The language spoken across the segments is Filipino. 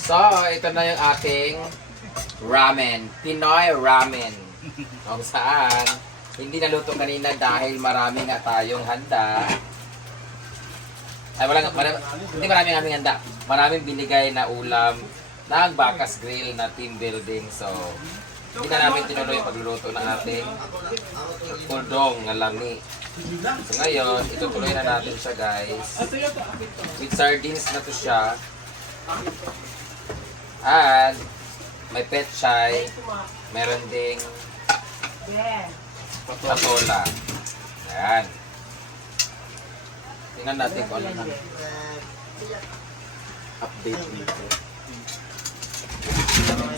So, ito na yung ating ramen. Pinoy ramen. Kung saan, hindi naluto kanina dahil marami nga tayong handa. Ay, hindi maraming aming handa. Maraming binigay na ulam ng Bakas Grill na team building. So, hindi na namin tinuloy yung pagluluto ng ating udong na lami. So ngayon, itutuloy na natin siya guys. With sardines na to siya. At may petchay. Meron ding patola. Ayan. Tingnan natin kung ano na update dito.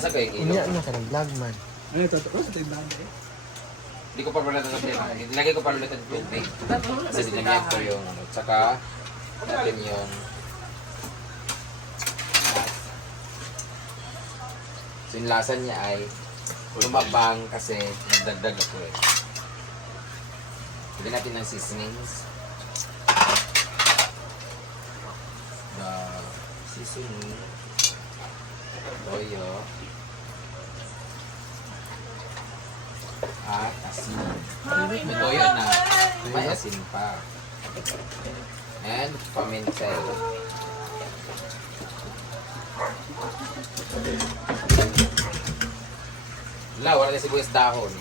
Saan ko yung ilaw? Umiyak na ka ng vlog man. Ano totoo sa tindahan eh? Hindi ko pa pala nasabihin. Nilagay ko pa ulit ang tubig. Kasi dinamihan ko yung ano. Tsaka natin yung so yung lasa niya ay lumabang kasi nagdagdag ako eh. Lagyan natin ng seasonings. The seasoning. Toyo. At asin. May toyo na. May asin pa. And pamintel. Wala, wala na sibuyas dahon.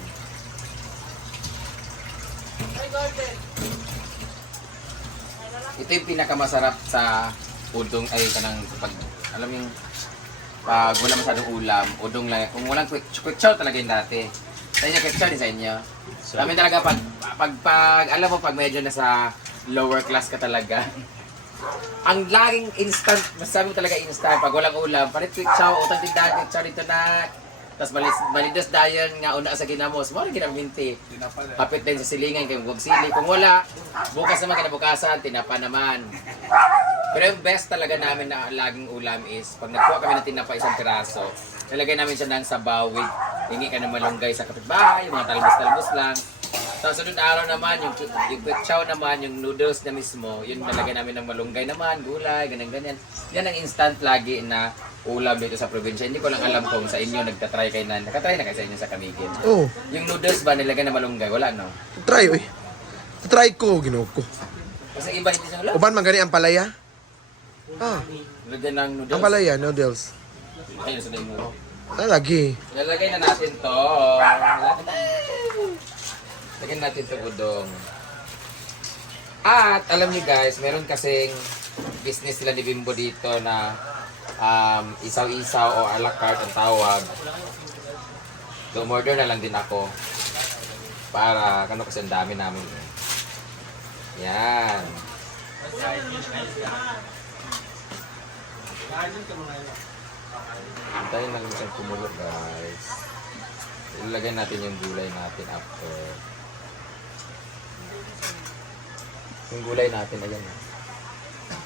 Ito yung pinakamasarap sa udong ay kanang pag alam yung pag wala masyadong ulam, udong lang. Kung walang quick chow talaga yung dati. Sa inyo, quick chow din sa inyo. Kami talaga pag alam mo pag medyo nasa lower class ka talaga. Ang laging instant, masasabi mo talaga instant pag walang ulam, palit quick chow, utang tindahan, quick chow dito na. Tapos malidos dayon nga una sa ginamos. Mo rin ginaminti. Kapit din sa silingan kay huwag sili. Kung wala, bukas naman kinabukasan, tinapa naman. Pero yung best talaga namin na laging ulam is pag nagkuha kami ng tinapa isang piraso, nilagay namin siya ng sabaw with hingi ka ng malunggay sa kapitbahay, yung mga talbos-talbos lang. Tapos sunod araw naman, yung quick chow naman, yung noodles na mismo, yun nalagay namin ng malunggay naman, gulay, ganyan-ganyan. Yan ang instant lagi na ulam dito sa probinsya. Hindi ko lang alam kung sa inyo nagtatry kayo na, nakatry na kayo sa inyo sa Camiguin. Oo. Yung noodles ba nilagay na malunggay? Wala, no? Try, oy. Try ko, ginoo ko. Kasi iba hindi siya wala. Uban man gani ang palaya? Ah, Nilagay ng noodles. ang palaya, noodles. Ayun, sunay mo. Ah, lagi. Lalagay na natin to. Lagyan natin to udong. At alam niyo guys, meron kasing business nila ni Bimbo dito na isaw-isaw o a la carte ang tawag. So, umorder na lang din ako. Para, kano kasi ang dami namin. Yan. Hintayin lang isang kumulo guys. Ilagay natin yung gulay natin after. Yung gulay natin, ayan na.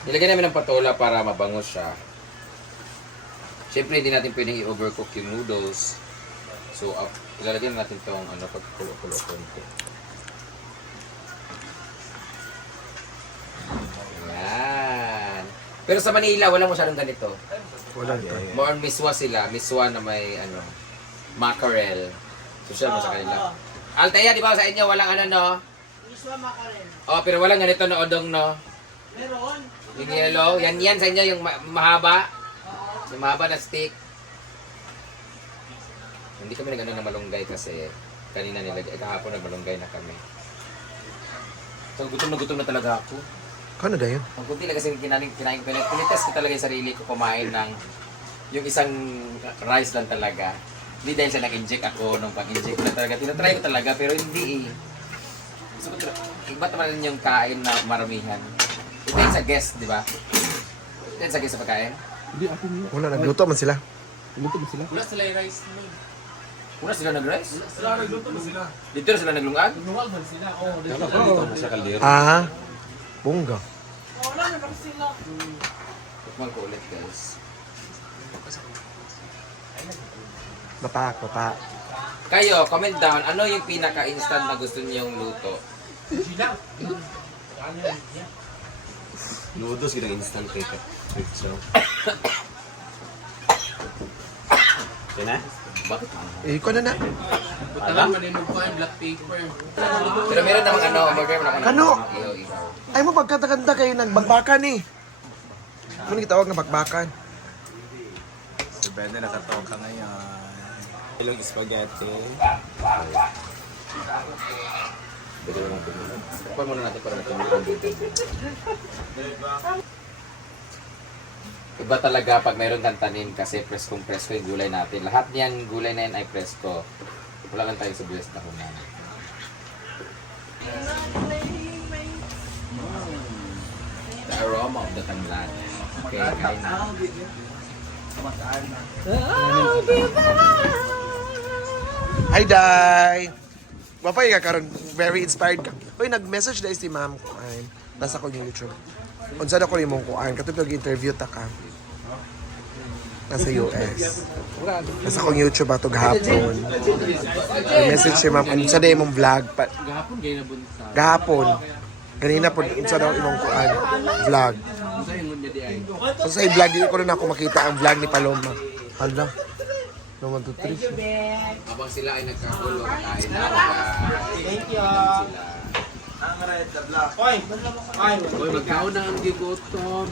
Nilagay namin ng patola para mabango siya. Siyempre, hindi natin pwedeng i-overcook yung noodles. So, ilalagay natin itong pagkulo-kulo konti. Ayan. Pero sa Manila, wala masyadong ganito. Wala to. More on miswa sila. Miswa na may, mackerel. Social mo sa kanila. Altea, di ba sa inyo, walang no? Miswa makarel. Oh, pero walang ganito na odong, no? Meron. Yung yellow. Yan sa inyo, yung mahaba. Yung mahaba na stick. Hindi kami nag na malunggay kasi kanina kahapon na malunggay na kami. So, gutom na talaga ako. Kano da yun? Ang kunti lang kasi kinain ko. Pinitas ko talaga yung sarili ko kumain ng yung isang rice lang talaga. Hindi dahil sa nag-inject ako nung pag-inject ko na talaga. Tinatry ko talaga pero hindi eh. So, iba naman yung kain na maramihan. Ito yung sa guest, di ba? Ito yung sa guest sa pagkain. Hindi ako niya. Wala, nagluto man sila. Luto ba sila? Wala sila yung rice nun. Una sila nag-rice? Sila nagluto ba sila? Dito na sila naglungag? Luwag ba sila? Oo. Dito na sa kaldero. Ah, bongga. Wala na kasi sila. Tikman ko ulit guys. Bata. Kayo, comment down, ano yung pinaka-instant na gusto niyong luto? Noodles, ginang instant cake. So, Yan na? Bakit? Eh, ko na na. Butalan man yung magkuhan, black paper. Pero meron namang ano, order mo na Kano? Iyo. Ay mo pagkataganda kayo nagbagbakan eh. Ano gitawag na bagbakan? Si Brenda nakatoka ngayon. Ilong spaghetti. Kuha muna natin para natin. Iba talaga pag mayroon kang tanim kasi preskong presko yung gulay natin. Lahat niyan gulay na yan ay presko. Wala lang tayo sa bilis na hunan. The aroma of the tanglad. Okay, kain na. Hi, Day! Mapay ka karon very inspired ka. Uy, nag-message dahil si ma'am ko ay nasa ko yung YouTube. Unsa na ko ni mong kuan katong interview ta ka. Nasa US. Nasa kong YouTube ato gahapon. Nag-message si ma'am unsa day imong vlog pa. Gahapon, gaya na bunta. Gahapon. Ganina po unsa daw imong kuan vlog. Sa yung ngunya di ay. So sa vlog di ko rin ako makita ang vlog ni Paloma. Hala. No 1 2 3. Habang sila ay nagkakulo, kain na. Thank you. Oy, magkaon na ang gigutom.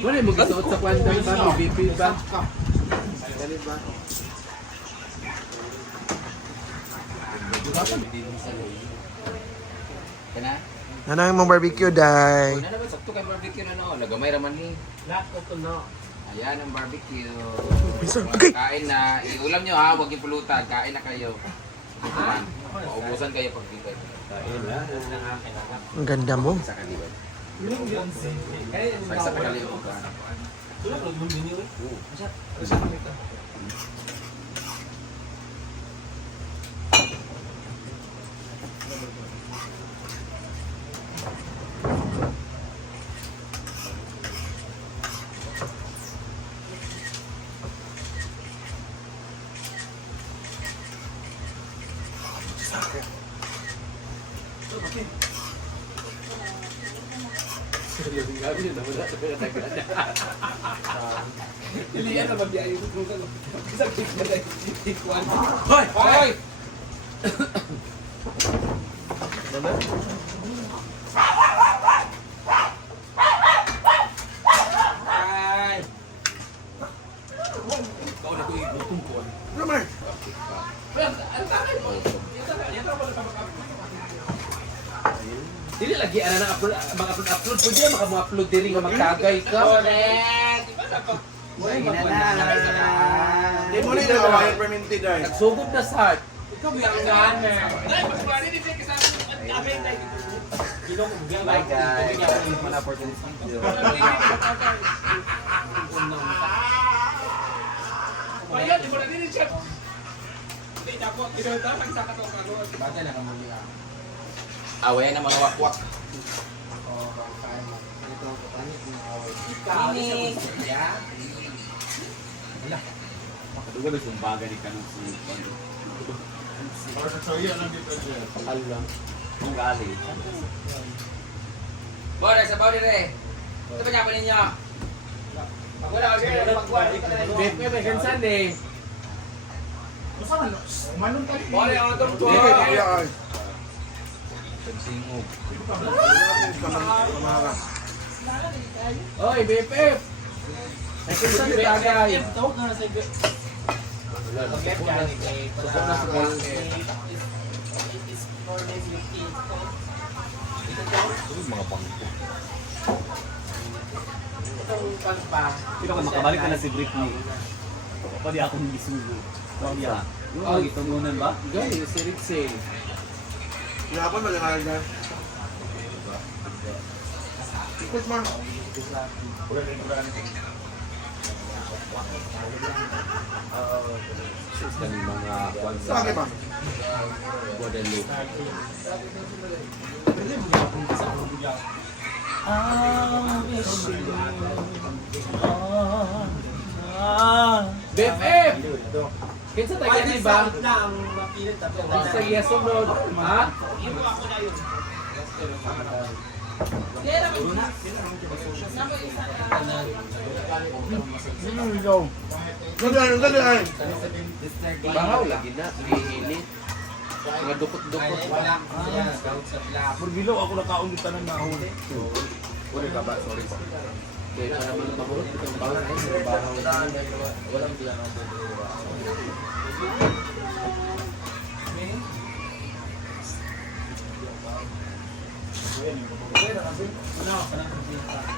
Wala mo gisuot sa kwanda ba? May BP ba? Dali ba? Kana? Nanang mong barbecue, Day. Ano naman, sakto kay barbecue na no. Nagamay raman ni. Lahat ko to no. Ayan ang barbecue. Okay. Kain na. Ulam nyo ha, huwag yung pulutan. Kain na kayo. Maubusan kayo pag bibay. Ang ganda mo. Sa kaliwan. Sa kaliwan. Dilihan na magbiyayo ko ka. Sakit na lang. Tikwan. Hoy! Hoy! Ay! Kau na ko ibutong ko. Naman. Dili lagi ana na upload mag-upload po diya maka-upload diri nga magkagay ka. Correct. Di mo rin na wire perminti dahil. Nagsugod na sa heart. Ikaw biyang ganer. Dai magsuwari ni Jake sa amin dai. Kilong biyang Bye guys. Mana opportunity. Ayan, di mo na din siya. Hindi ako, kinanta sa katong kanon. Bata na kamuli ah. Away na mga wakwak. Ini. Duga na sumbaga ni kanong si Pando. Alam. Ang gali. Bora, sa bawdi re. Ito ba niya pa ninyo? Pag wala order, magkuhan. Bebe, may kansan eh. Bora, ang itong tuwa. Pagsingog. Oy, Bebe. Ay, kansan ni tagay. Mga pangko. Itong pa. Pero kung makabalik ka na si Britney. Pwede akong isugo. Pwede ako. Yung gitungunan ba? Gani, si Ritzy. Hapon mag-aaral na. Ikot ma. Kani mga kwanza. Bakit ba? Guadalupe. Bebe! Kinsa tayo ni ba? Sa iya sunod. Ha? Gagawin. Bahaw lagi na, hihili. Mga dukot-dukot. Murbilaw ako nakaon yung tanan na ahon. Uri ka ba? Sorry po. Kaya para naman mahulog itong bahaw na yun. Bahaw na yun. Walang bilang ang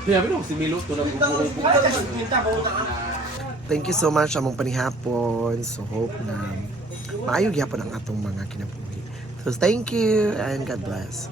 Sinabi mo si Milo, ito Thank you so much among panihapon. So hope na maayog yapon ang atong mga kinabuhi. So thank you and God bless.